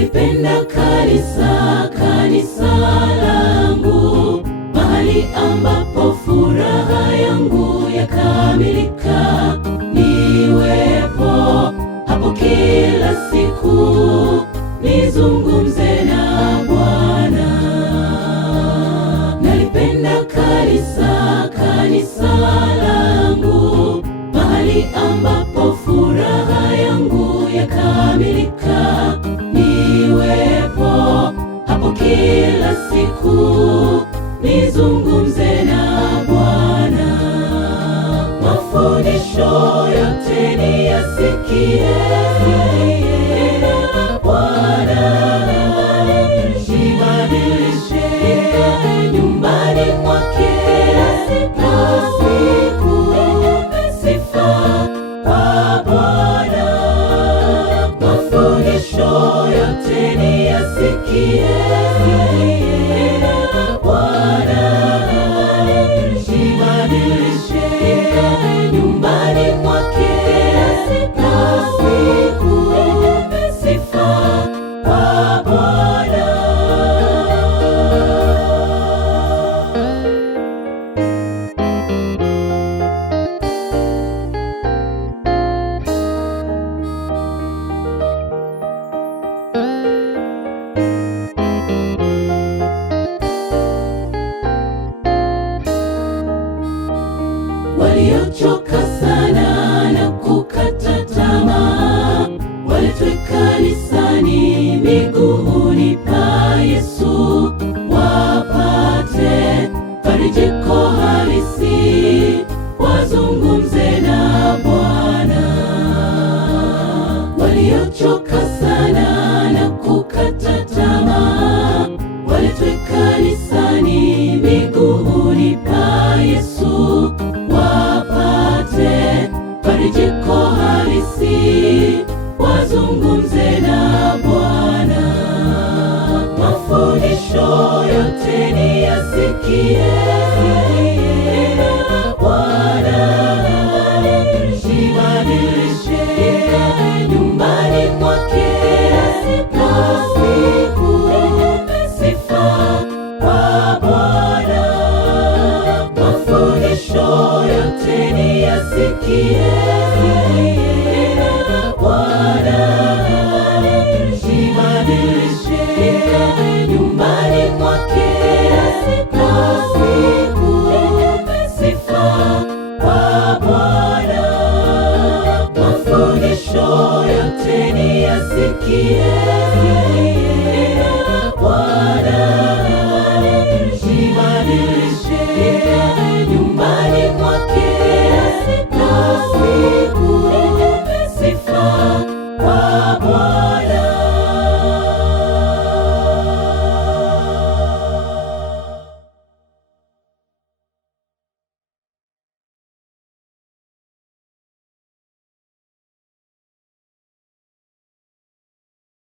Nalipenda kanisa langu, mahali ambapo furaha yangu yakamilika. Niwepo hapo kila siku, nizungumze na Bwana. Nalipenda kanisa langu, mahali ambapo furaha yangu yakamilika. Niwepo hapo kila siku, nizungumze na Bwana. Mafundisho yote niyasikie, Bwana nibadilishe, nyumbani mwake kila siku, sifa kwa Bwana. Mafundisho yote niyasikie, Bwana nibadilishe, nyumbani mwake kila siku, sifa kwa Bwana. Waliochoka sana na kukata tamaa, waletwe kanisani miguuni pa Yesu, wapate farijiko halisi, wazungumze na Bwana. Waliochoka sana na kukata tamaa, waletwe kanisani miguuni pa Yesu, wapate farijiko halisi, wazungumze na Bwana. Mafundisho yote niyasikie, Bwana nibadilishe, nyumbani mwake kila siku, sifa kwa Bwana. Mafundisho yote niyasikie,